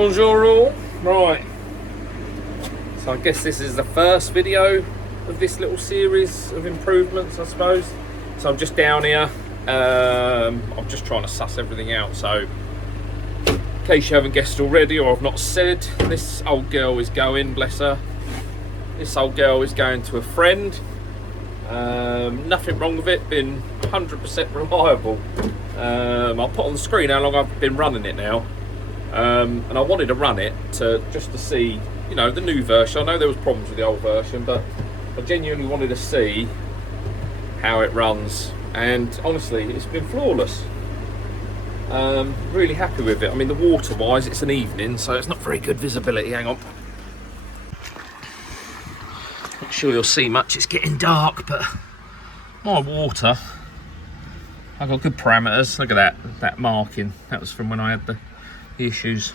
Bonjour all. Right, so I guess this is the first video of this little series of improvements, I suppose. So I'm just down here, I'm just trying to suss everything out. So in case you haven't guessed already, or I've not said, this old girl is going, bless her, this old girl is going to a friend. Nothing wrong with it, been 100% reliable. I'll put on the screen how long I've been running it now. And I wanted to run it just to see, you know, the new version. I know there was problems with the old version, but I genuinely wanted to see how it runs. And honestly, it's been flawless. Really happy with it. I mean, the water wise, it's an evening, so it's not very good visibility. Hang on. Not sure you'll see much, it's getting dark, but my water, I've got good parameters. Look at that marking. That was from when I had the issues,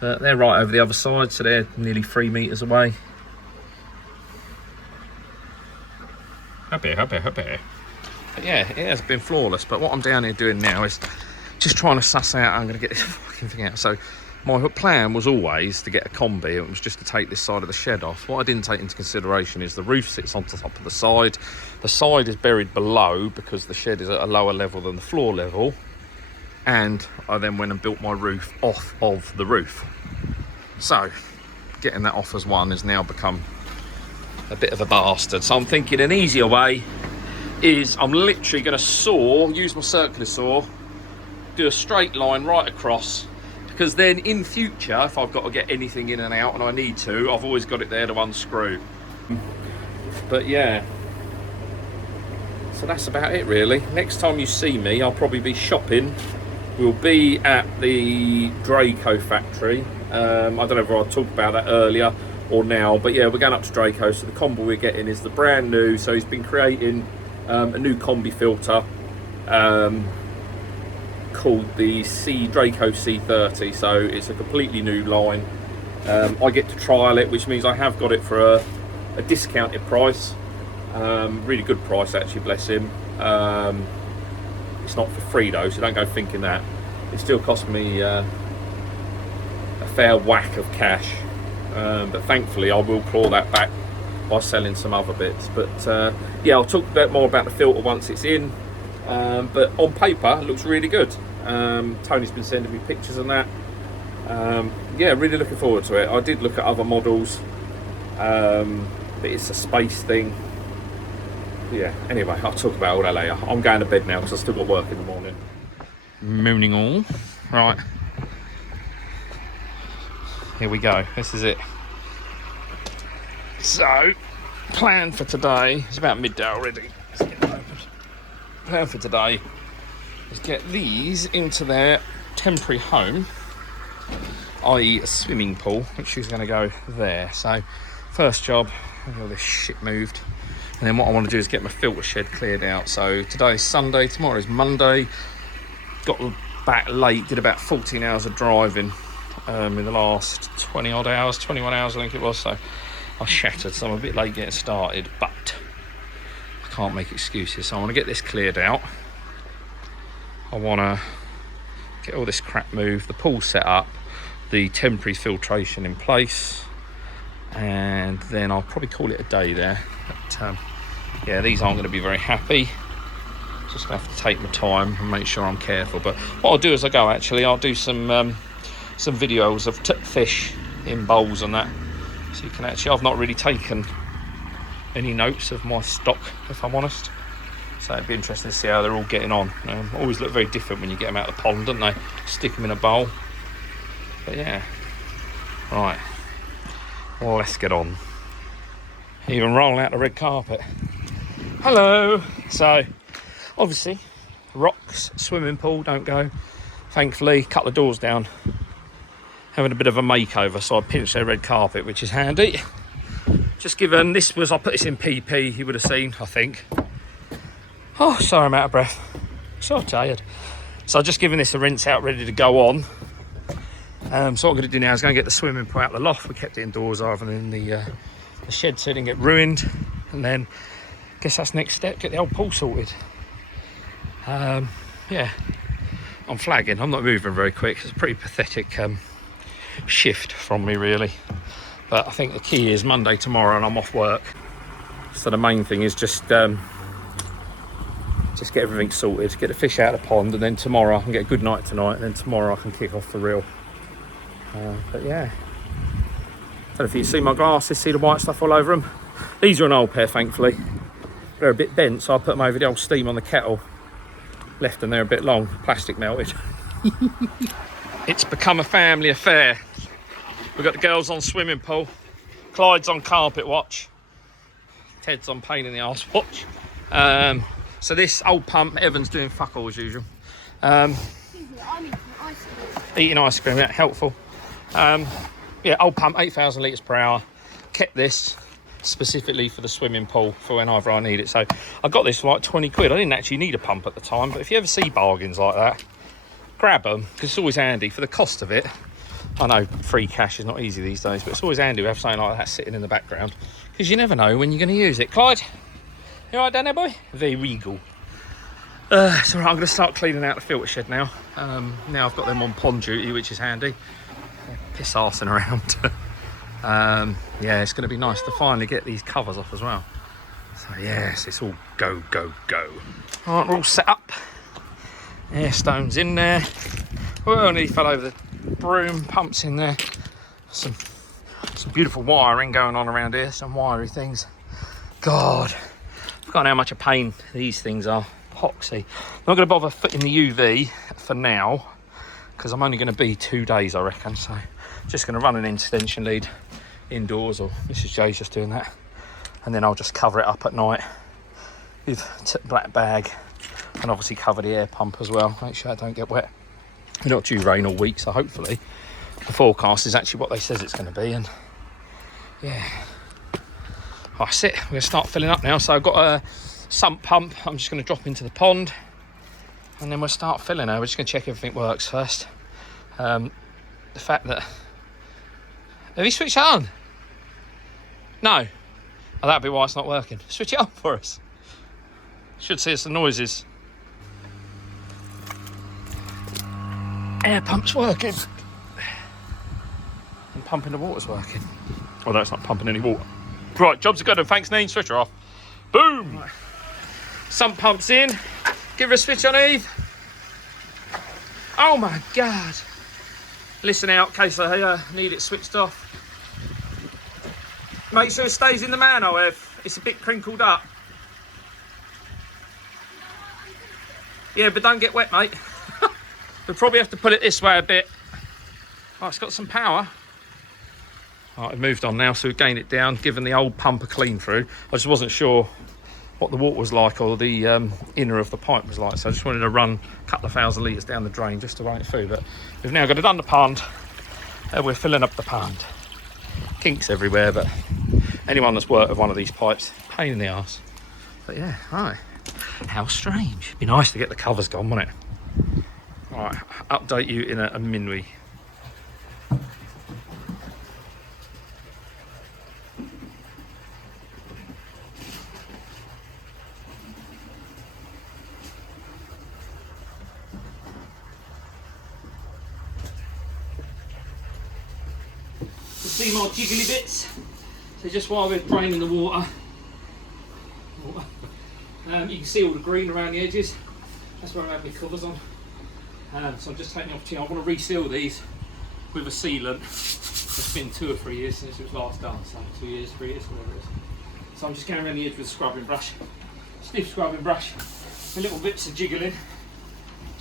but they're right over the other side, so they're nearly 3 meters away. Happy. But yeah, it has been flawless. But what I'm down here doing now is just trying to suss out how I'm going to get this fucking thing out. So my plan was always to get a combi. It was just to take this side of the shed off. What I didn't take into consideration is the roof sits on the top of the side. The side is buried below because the shed is at a lower level than the floor level. And I then went and built my roof off of the roof. So getting that off as one has now become a bit of a bastard. So I'm thinking an easier way is I'm literally going to use my circular saw, do a straight line right across, because then in future, if I've got to get anything in and out and I need to, I've always got it there to unscrew. But yeah, so that's about it really. Next time you see me, I'll probably be shopping. We'll be at the Draco factory. I don't know if I talked about that earlier or now, but yeah, we're going up to Draco. So the combo we're getting is the brand new. So he's been creating a new combi filter called the Draco C30. So it's a completely new line. I get to trial it, which means I have got it for a discounted price. Really good price actually, bless him. It's not for free though, so don't go thinking that. It still cost me a fair whack of cash, but thankfully I will claw that back by selling some other bits. But yeah, I'll talk a bit more about the filter once it's in, but on paper it looks really good. Tony's been sending me pictures and that. Yeah, really looking forward to it. I did look at other models, but it's a space thing. Yeah, anyway, I'll talk about all that later. I'm going to bed now because I've still got work in the morning. Mooning all. Right. Here we go. This is it. So, plan for today, it's about midday already. Let's get it open. Plan for today is get these into their temporary home, i.e. a swimming pool, which is going to go there. So, first job, I've got all this shit moved. And then what I want to do is get my filter shed cleared out. So today's Sunday, tomorrow's Monday. Got back late, did about 14 hours of driving in the last 21 hours I think it was. So I was shattered, so I'm a bit late getting started, but I can't make excuses. So I want to get this cleared out. I want to get all this crap moved, the pool set up, the temporary filtration in place, and then I'll probably call it a day there. But yeah, these aren't going to be very happy. Just going to have to take my time and make sure I'm careful. But what I'll do as I go, actually, I'll do some videos of fish in bowls and that. So you can actually, I've not really taken any notes of my stock, if I'm honest. So it'd be interesting to see how they're all getting on. Always look very different when you get them out of the pond, don't they? Stick them in a bowl. But yeah, right. Well, let's get on. Even rolling out the red carpet. Hello. So obviously rocks, swimming pool, don't go. Thankfully, cut the doors down. Having a bit of a makeover, so I pinched their red carpet, which is handy. Just given this was, I put this in PP, you would have seen, I think. Oh, sorry, I'm out of breath. So tired. So I've just given this a rinse out, ready to go on. So what I'm going to do now is go and get the swimming pool out of the loft. We kept it indoors rather than in the shed so it didn't get ruined. And then I guess that's next step, get the old pool sorted. Yeah, I'm flagging. I'm not moving very quick. It's a pretty pathetic shift from me really. But I think the key is Monday tomorrow and I'm off work. So the main thing is just get everything sorted, get the fish out of the pond, and then tomorrow I can get a good night tonight, and then tomorrow I can kick off the reel. But yeah, I don't know if you can see my glasses, see the white stuff all over them. These are an old pair, thankfully. They're a bit bent, so I put them over the old steam on the kettle. Left them there a bit long, plastic melted. It's become a family affair. We've got the girls on swimming pool, Clyde's on carpet watch, Ted's on pain in the arse watch. So this old pump, Evan's doing fuck all as usual. I'm eating ice cream. Eating ice cream, yeah, helpful. Yeah, old pump, 8,000 litres per hour. Kept this specifically for the swimming pool for whenever I need it. So I got this for like 20 quid. I didn't actually need a pump at the time, but if you ever see bargains like that, grab them, because it's always handy for the cost of it. I know free cash is not easy these days, but it's always handy to have something like that sitting in the background, because you never know when you're going to use it. Clyde, you all right down there, boy? Very regal. So right, I'm going to start cleaning out the filter shed now. Now I've got them on pond duty, which is handy. They're piss arsing around. Yeah, it's going to be nice to finally get these covers off as well. So yes, it's all go, go, go. All right, we're all set up. Air stone's in there. Oh, nearly fell over the broom. Pumps in there. Some beautiful wiring going on around here. Some wiry things. God, I've forgotten how much a pain these things are. Epoxy. I'm not going to bother fitting the UV for now, because I'm only going to be 2 days, I reckon. So just going to run an extension lead indoors, or Mrs. J's just doing that, and then I'll just cover it up at night with black bag, and obviously cover the air pump as well, make sure I don't get wet. We're not due rain all week, so hopefully the forecast is actually what they says it's going to be. And yeah, that's it. We're going to start filling up now. So I've got a sump pump I'm just going to drop into the pond, and then we'll start filling now. We're just going to check everything works first. The fact that, have you switched it on? No. Oh, that'd be why it's not working. Switch it on for us. Should see us the noises. Air pump's working. And pumping the water's working. Although it's not pumping any water. Right, jobs are good, and thanks, Neen. Switch her off. Boom! Right. Sump pump's in. Give her a switch on, Eve. Oh my God. Listen out in case I need it switched off. Make sure it stays in the manhole, Ev. It's a bit crinkled up. Yeah, but don't get wet, mate. We'll probably have to put it this way a bit. Oh, it's got some power. All right, I've moved on now, so we've gained it down, given the old pump a clean through. I just wasn't sure what the water was like, or the inner of the pipe was like, so I just wanted to run a couple of thousand litres down the drain just to run it through. But we've now got it on the pond. We're filling up the pond. Kinks everywhere, but anyone that's worked with one of these pipes, pain in the arse. But yeah, right. How strange. Be nice to get the covers gone, wouldn't it? All right, update you in a minute. See more jiggly bits. So just while we're draining the water, you can see all the green around the edges. That's where I have my covers on. So I'm just taking the opportunity. I want to reseal these with a sealant. It's been 2 or 3 years since it was last done, so 2 years, 3 years, whatever it is. So I'm just going around the edge with a scrubbing brush, stiff scrubbing brush, with little bits of jiggling,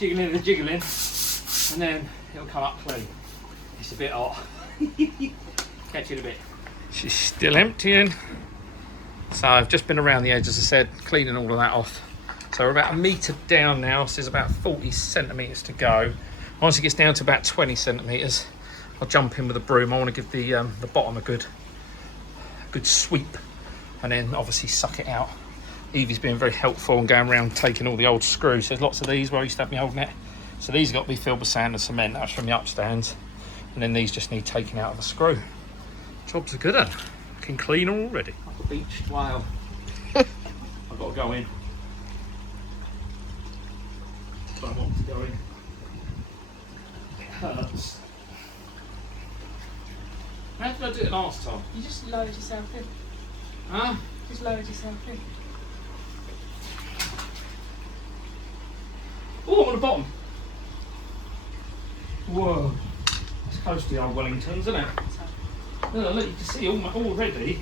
and then it'll come up clean. It's a bit hot. Catch it a bit. She's still emptying. So I've just been around the edge, as I said, cleaning all of that off. So we're about 1 metre down now, so there's about 40 centimetres to go. Once it gets down to about 20 centimetres, I'll jump in with a broom. I want to give the bottom a good sweep, and then obviously suck it out. Evie's been very helpful and going around taking all the old screws. There's lots of these where I used to have my old net. So these have got to be filled with sand and cement. That's from the upstands. And then these just need taking out of the screw. Job's a good one. Looking cleaner already. Like a beached whale. I've got to go in. I want to go in. It hurts. How did I do it last time? You just lowered yourself in. Huh? Just lowered yourself in. Oh, I'm on the bottom. Whoa. That's close to the old Wellingtons, isn't it? Look, you can see already.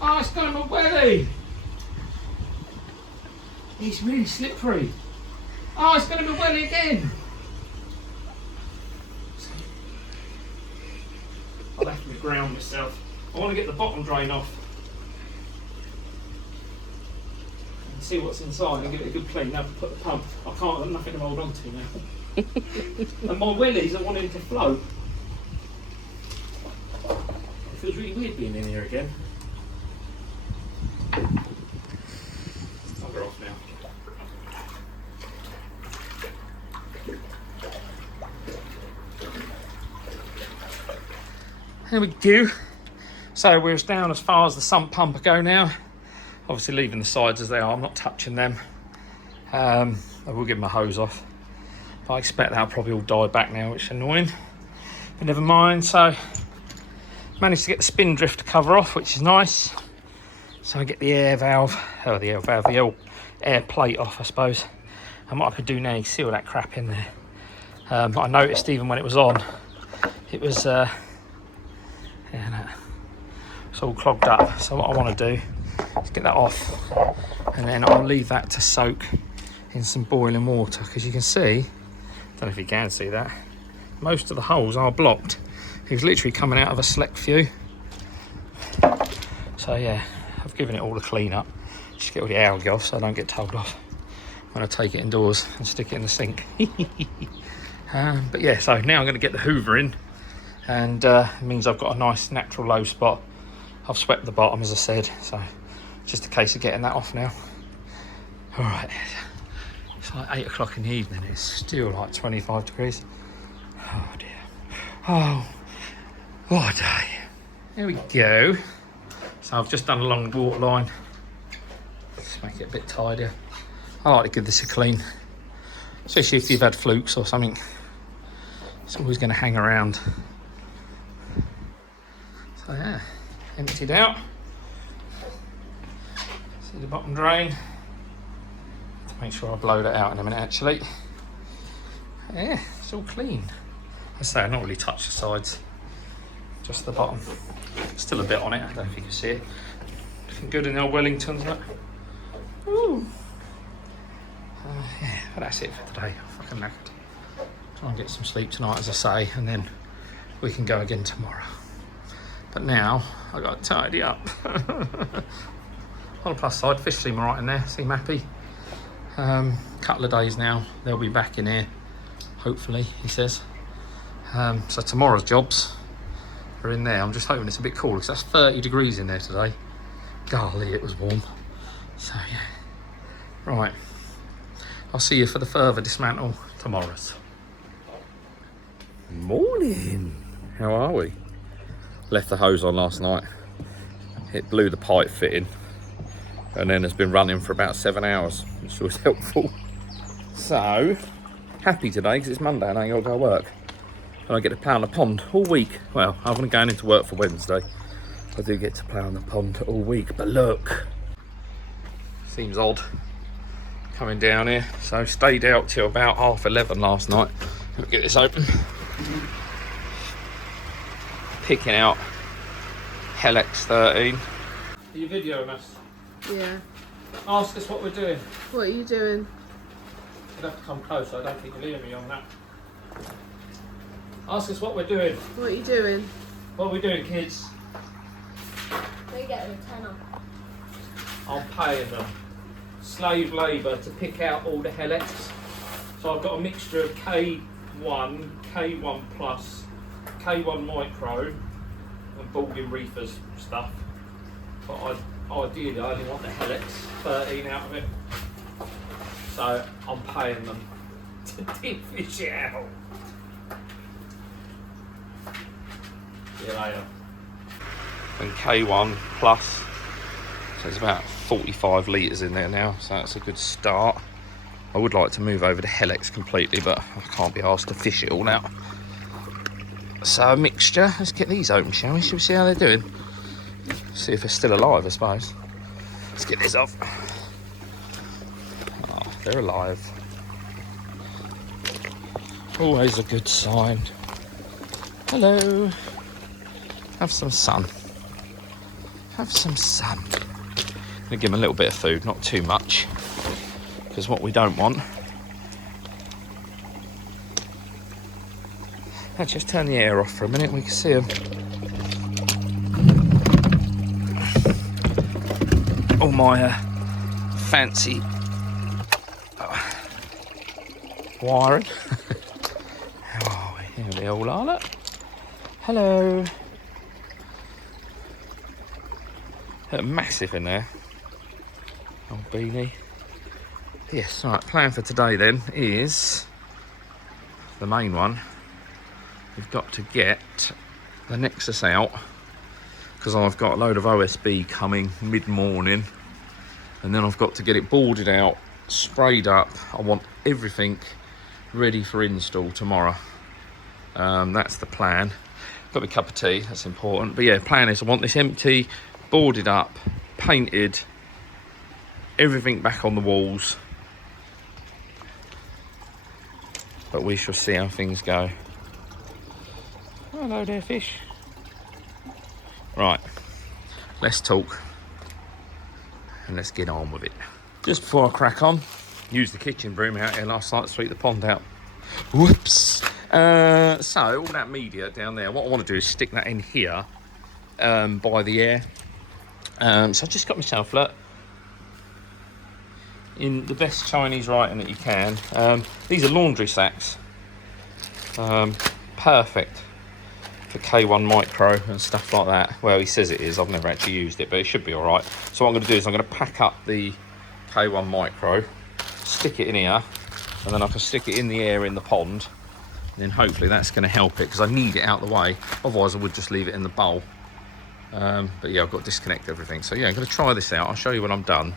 Oh, it's going my welly. It's really slippery. Oh, it's going to my welly again. I'll have to ground myself. I want to get the bottom drain off. And see what's inside and give it a good clean. Now put the pump. I can't, I've nothing to hold on to now. And my wellies are wanting to float. It feels really weird being in here again. I'll go off now. There we go. So we're down as far as the sump pump will go now. Obviously leaving the sides as they are, I'm not touching them. I will give my hose off. But I expect that'll probably all die back now, which is annoying. But never mind, so managed to get the spin drift cover off, which is nice. So I get the air valve, the air plate off, I suppose. And what I could do now is seal that crap in there. I noticed even when it was on, it was it's all clogged up. So what I want to do is get that off, and then I'll leave that to soak in some boiling water, because you can see, I don't know if you can see that, most of the holes are blocked. It was literally coming out of a select few. So yeah, I've given it all a clean up, just get all the algae off so I don't get told off when I take it indoors and stick it in the sink. But yeah, so now I'm going to get the hoover in, and it means I've got a nice natural low spot. I've swept the bottom, as I said, so just a case of getting that off now. All right, it's like 8 o'clock in the evening, it's still like 25 degrees. Oh dear. Oh, what a day. There we go. So I've just done along the water line. Let's make it a bit tidier. I like to give this a clean, especially if you've had flukes or something. It's always going to hang around. So yeah, emptied out. See the bottom drain. To make sure I blow that out in a minute actually. Yeah, it's all clean. I say I've not really touched the sides, just the bottom. Still a bit on it, I don't know if you can see it. Looking good in the old Wellingtons, look. Ooh. Yeah, but that's it for today. I'm fucking knackered. Try and get some sleep tonight, as I say, and then we can go again tomorrow. But now I got to tidy up. On the plus side, fish seem alright in there, seem happy. Couple of days now, they'll be back in here, hopefully, he says. So tomorrow's jobs are in there. I'm just hoping it's a bit cool, because that's 30 degrees in there today. Golly, it was warm. So yeah, right. I'll see you for the further dismantle tomorrow. Morning. How are we? Left the hose on last night. It blew the pipe fitting, and then it's been running for about 7 hours, which was helpful. So happy today because it's Monday and I ain't got to go to work, and I get to play on the pond all week. Well, I'm going into work for Wednesday. I do get to play on the pond all week, but look, seems odd coming down here. So stayed out till about 11:30 last night. Let me get this open. Picking out Helix 13. Are you videoing us? Yeah. Ask us what we're doing. What are you doing? You'd have to come closer, I don't think you'll hear me on that. Ask us what we're doing. What are you doing? What are we doing, kids? They get a tenner. I'm paying them slave labour to pick out all the Helix. So I've got a mixture of K1, K1 Plus, K1 Micro and Balding Reefers stuff. But ideally I only want the Helix 13 out of it. So I'm paying them to deep fish it out. See you later. And K1 Plus, so there's about 45 litres in there now, so that's a good start. I would like to move over to Helix completely, but I can't be asked to fish it all out. So a mixture. Let's get these open, shall we? Shall we see how they're doing? See if they're still alive, I suppose. Let's get this off. Oh, they're alive. Always a good sign. Hello. Have some sun. Have some sun. I'm gonna give them a little bit of food, not too much, because what we don't want. Let's just turn the air off for a minute. We can see them. All my fancy wiring. How are we? Here they all are. Look. Hello. They're massive in there. Old beanie. Yes, right, plan for today then is the main one. We've got to get the Nexus out because I've got a load of OSB coming mid-morning, and then I've got to get it boarded out, sprayed up. I want everything ready for install tomorrow. That's the plan. Got me a cup of tea, that's important. But yeah, plan is I want this empty, boarded up, painted, everything back on the walls. But we shall see how things go. Hello there, fish. Right, let's talk and let's get on with it. Just before I crack on, used the kitchen broom out here last night to sweep the pond out. Whoops. So all that media down there, what I want to do is stick that in here by the air. So I just got myself, look, in the best Chinese writing that you can. These are laundry sacks. Perfect for K1 micro and stuff like that. Well, he says it is. I've never actually used it, but it should be all right. So what I'm going to do is I'm going to pack up the K1 micro, stick it in here, and then I can stick it in the air in the pond. And then hopefully that's going to help it, because I need it out of the way. Otherwise I would just leave it in the bowl. But yeah, I've got to disconnect everything. So yeah, I'm going to try this out. I'll show you when I'm done.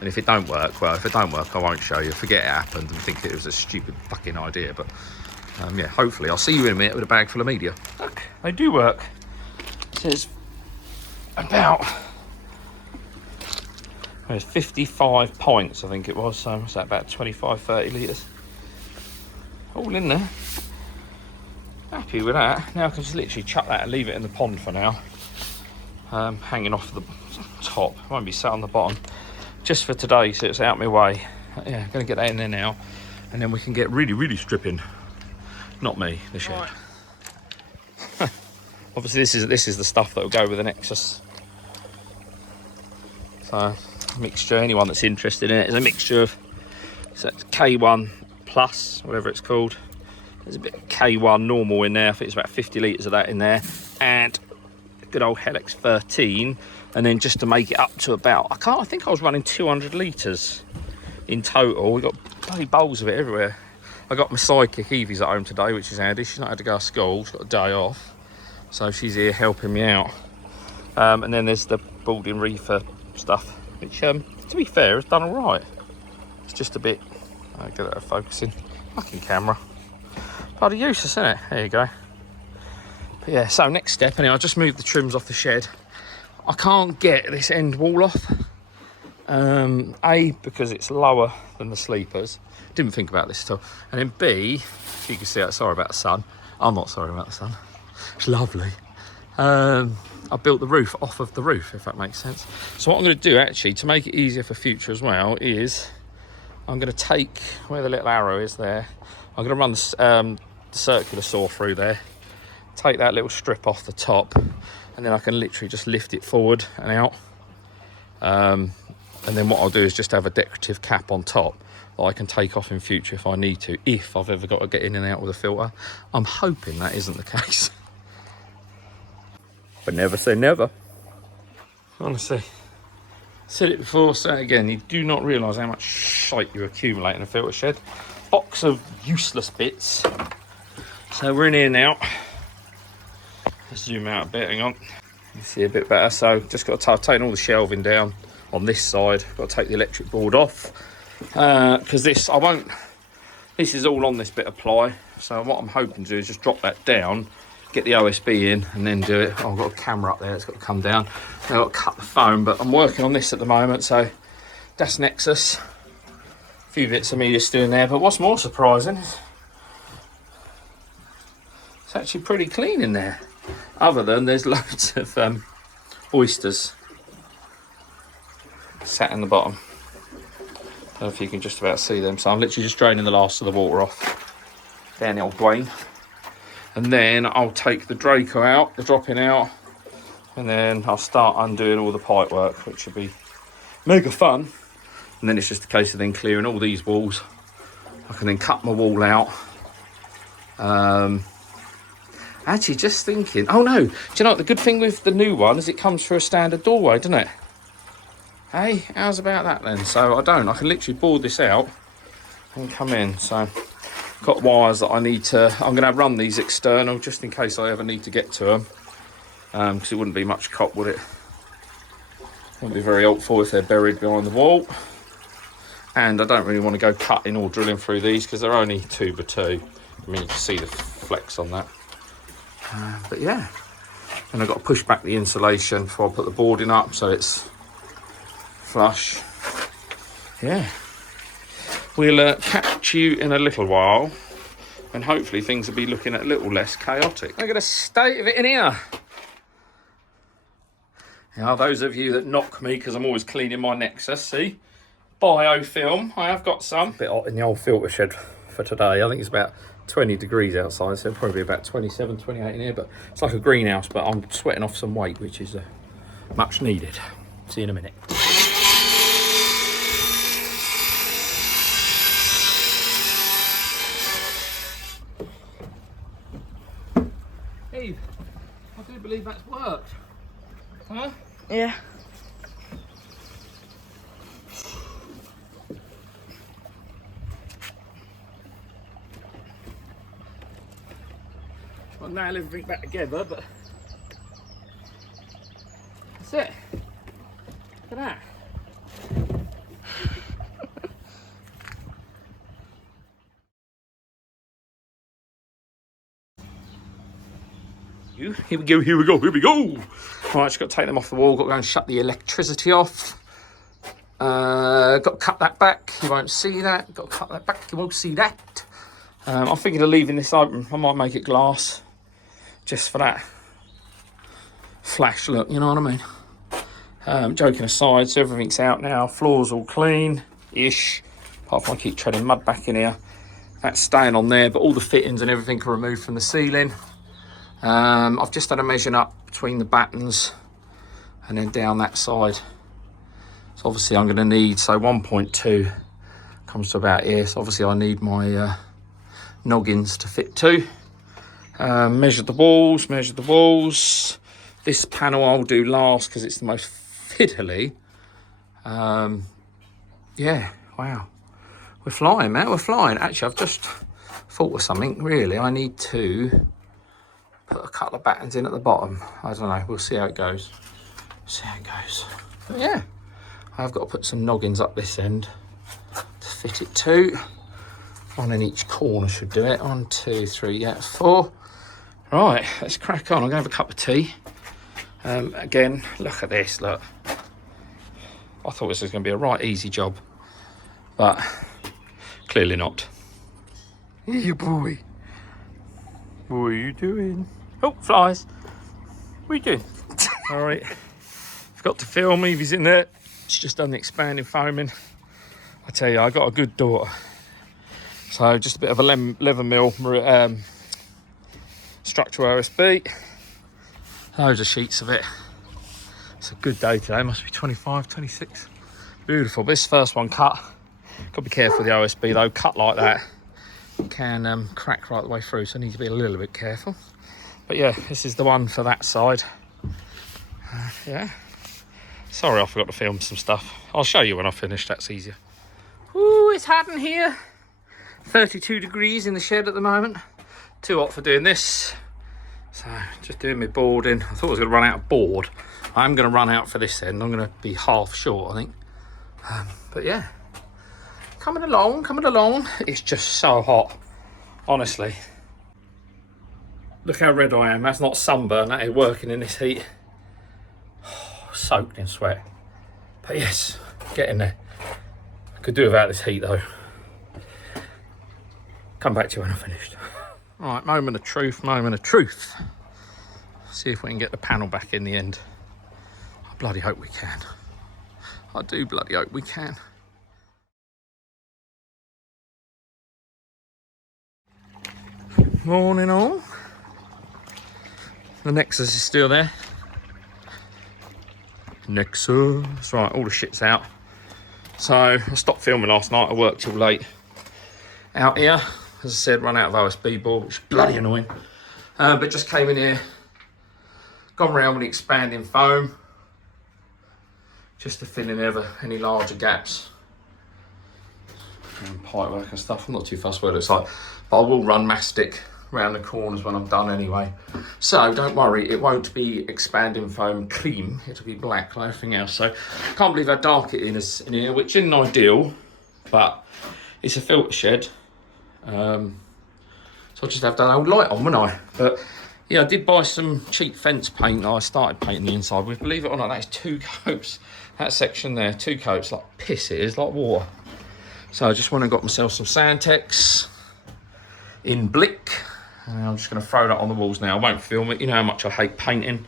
And if it don't work, well, if it don't work, I won't show you. Forget it happened and think it was a stupid fucking idea. But yeah, hopefully I'll see you in a minute with a bag full of media. Look, they do work. It says about 55 pints, I think it was. So what's that, about 25-30 litres? All in there. Happy with that. Now I can just literally chuck that and leave it in the pond for now. Hanging off the top. Won't be sat on the bottom. Just for today, so it's out my way. Yeah, I'm going to get that in there now, and then we can get really stripping. Not me, the shed. Right. Obviously, this is the stuff that will go with the Nexus. So, mixture. Anyone that's interested in it is a mixture of, so it's K1 plus, whatever it's called. There's a bit of K1 normal in there. I think it's about 50 litres of that in there, and good old Helix 13. And then just to make it up to about, I think I was running 200 litres in total. We got bloody bowls of it everywhere. I got my sidekick Evie's at home today, which is handy. She's not had to go to school, she's got a day off. So she's here helping me out. And then there's the boarding reefer stuff, which to be fair, has done all right. It's just a bit, I'll get that focusing. Fucking camera. Bloody useless, isn't it? There you go. But yeah, so next step, anyway, I'll just move the trims off the shed. I can't get this end wall off. A, because it's lower than the sleepers. Didn't think about this at all. And then B, you can see that, sorry about the sun. I'm not sorry about the sun. It's lovely. I built the roof off of the roof, if that makes sense. So what I'm going to do, actually, to make it easier for future as well, is I'm going to take, where the little arrow is there, I'm going to run the circular saw through there, take that little strip off the top, and then I can literally just lift it forward and out. And then what I'll do is just have a decorative cap on top that I can take off in future if I need to, if I've ever got to get in and out with a filter. I'm hoping that isn't the case. But never say never. Honestly. Said it before, say it again. You do not realise how much shite you accumulate in a filter shed. Box of useless bits. So we're in here now. Let's zoom out a bit, hang on. You see a bit better. So just got to take all the shelving down on this side. Got to take the electric board off. Because this is all on this bit of ply. So what I'm hoping to do is just drop that down get the OSB in and then do it. Oh, I've got a camera up there, it's got to come down. I've got to cut the foam, but I'm working on this at the moment, so that's Nexus. A few bits of me just doing there, but what's more surprising is it's actually pretty clean in there, other than there's loads of oysters sat in the bottom. I don't know if you can just about see them, so I'm literally just draining the last of the water off down the old drain. And then I'll take the Draco out, the dropping out, and then I'll start undoing all the pipe work, which will be mega fun. And then it's just a case of then clearing all these walls. I can then cut my wall out. Actually, just thinking, oh no, do you know what the good thing with the new one is it comes through a standard doorway, doesn't it? Hey, how's about that then? So I can literally board this out and come in. So got wires that I need to, I'm going to run these external just in case I ever need to get to them, because it wouldn't be much cop, would it? Wouldn't be very helpful if they're buried behind the wall. And I don't really want to go cutting or drilling through these because they're only 2x2. I mean, you can see the flex on that. But yeah, and I've got to push back the insulation before I put the boarding up so it's flush. Yeah. We'll catch you in a little while, and hopefully things will be looking a little less chaotic. Look at the state of it in here. Now, those of you that knock me because I'm always cleaning my Nexus, see? Biofilm, I have got some. A bit hot in the old filter shed for today. I think it's about 20 degrees outside, so it'll probably be about 27, 28 in here, but it's like a greenhouse, but I'm sweating off some weight, which is much needed. See you in a minute. Eve, I do believe that's worked. Huh? Yeah. I'll nail everything back together, but that's it. Look at that. Here we go, here we go, here we go. Right, just got to take them off the wall, got to go and shut the electricity off. Got to cut that back, you won't see that. Got to cut that back, you won't see that. I'm thinking of leaving this open. I might make it glass, just for that flash look, you know what I mean? Joking aside, so everything's out now. Floor's all clean-ish, apart from I keep treading mud back in here. That's staying on there, but all the fittings and everything are removed from the ceiling. I've just had a measuring up between the battens and then down that side. So obviously I'm going to need, so 1.2 comes to about here. So obviously I need my noggins to fit to. Measure the walls. This panel I'll do last because it's the most fiddly. Yeah, wow. We're flying, man, we're flying. Actually, I've just thought of something, really. I need to put a couple of battens in at the bottom. I don't know, we'll see how it goes. But yeah, I've got to put some noggins up this end to fit it to. One in each corner should do it. 1, 2, 3, yeah, 4. Right, let's crack on. I'm gonna have a cup of tea. Again, look at this, look. I thought this was gonna be a right easy job, but clearly not. Yeah, boy. What are you doing? Oh, flies. What are you doing? All right, forgot to film. Evie's in there. She's just done the expanding foaming. I tell you, I got a good daughter. So just a bit of a 11 mil structural OSB. Loads of sheets of it. It's a good day today. Must be 25, 26. Beautiful. This first one cut. Got to be careful with the OSB though. Cut like that, it can crack right the way through. So I need to be a little bit careful. But yeah, this is the one for that side. Yeah. Sorry, I forgot to film some stuff. I'll show you when I finish. That's easier. Ooh, it's hot in here. 32 degrees in the shed at the moment. Too hot for doing this. So just doing my boarding. I thought I was going to run out of board. I'm going to run out for this end. I'm going to be half short, I think. But yeah, coming along. It's just so hot, honestly. Look how red I am. That's not sunburn, that is working in this heat. Soaked in sweat. But yes, getting there. I could do without this heat though. Come back to you when I'm finished. Right, moment of truth, moment of truth. See if we can get the panel back in the end. I bloody hope we can. I do bloody hope we can. Morning all. The Nexus is still there. Nexus. Right, all the shit's out. So I stopped filming last night. I worked till late out here. As I said, run out of OSB board, which is bloody annoying. But just came in here, gone round with the expanding foam, just to fill in any larger gaps. And pipe work and stuff. I'm not too fussed what it looks like, but I will run mastic around the corners when I'm done anyway. So don't worry, it won't be expanding foam clean, it'll be black like everything else. So can't believe how dark it is in here, which isn't ideal, but it's a filter shed. So I just have that old light on, wouldn't I? But yeah, I did buy some cheap fence paint that I started painting the inside with. Believe it or not, that is 2 coats. That section there, 2 coats, like piss it is, like water. So I just went and got myself some Sandtex in Blick. And I'm just going to throw that on the walls now. I won't film it. You know how much I hate painting.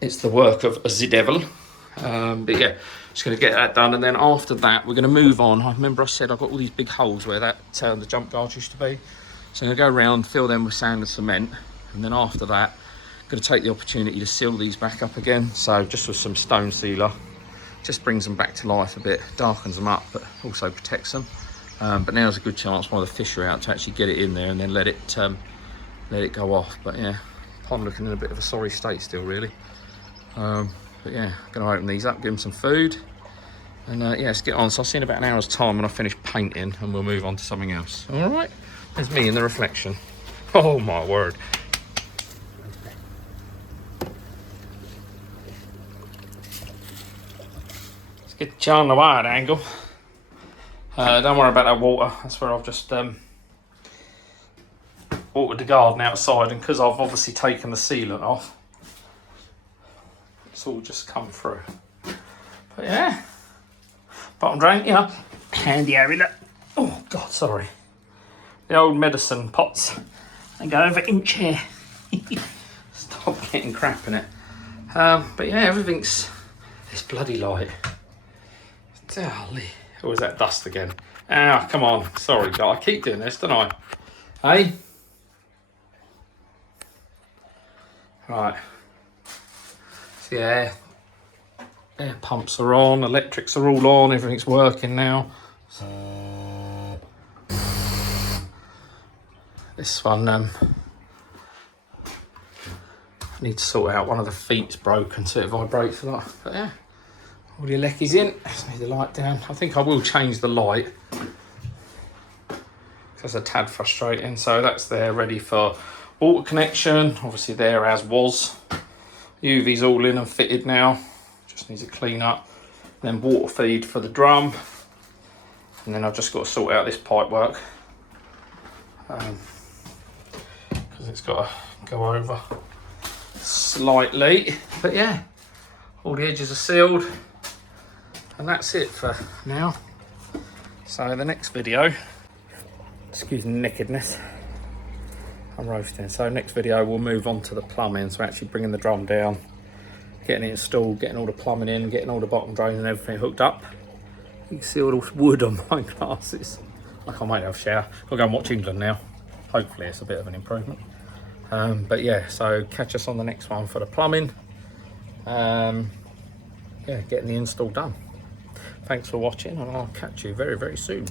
It's the work of the devil. But yeah, just going to get that done. And then after that, we're going to move on. I remember I said I've got all these big holes where the jump guards used to be. So I'm going to go around, fill them with sand and cement. And then after that, I'm going to take the opportunity to seal these back up again. So just with some stone sealer. Just brings them back to life a bit. Darkens them up, but also protects them. But now's a good chance while the fish are out to actually get it in there and then let it go off. But yeah, pond looking in a bit of a sorry state still, really. But yeah, gonna open these up, give them some food, and yeah, let's get on. So I'll see you in about an hour's time when I finish painting, and we'll move on to something else. All right, there's me in the reflection. Oh my word. Let's get you on the wide angle. Don't worry about that water. That's where I've just watered the garden outside, and because I've obviously taken the sealant off, it's all just come through. But yeah, bottom drain, you know, handy area. Oh God, sorry. The old medicine pots. They go over inch here. Stop getting crap in it. But yeah, everything's this bloody light. Golly. Or was that dust again? Ah, come on. Sorry, God. I keep doing this, don't I? Hey? Right. So yeah, air pumps are on, electrics are all on, everything's working now. So this one, I need to sort out one of the feet's broken so it vibrates a lot. But yeah. All the eleckies in, just need the light down. I think I will change the light. That's a tad frustrating. So that's there ready for water connection. Obviously there as was. UV's all in and fitted now. Just needs a clean up. Then water feed for the drum. And then I've just got to sort out this pipe work. Because it's got to go over slightly. But yeah, all the edges are sealed. And that's it for now. So the next video, excuse the nakedness, I'm roasting. So next video we'll move on to the plumbing. So actually bringing the drum down, getting it installed, getting all the plumbing in, getting all the bottom drain and everything hooked up. You can see all the wood on my glasses. I can't wait to have a shower. I'll go and watch England now. Hopefully it's a bit of an improvement. But yeah, so catch us on the next one for the plumbing. Yeah, getting the install done. Thanks for watching, and I'll catch you very, very soon.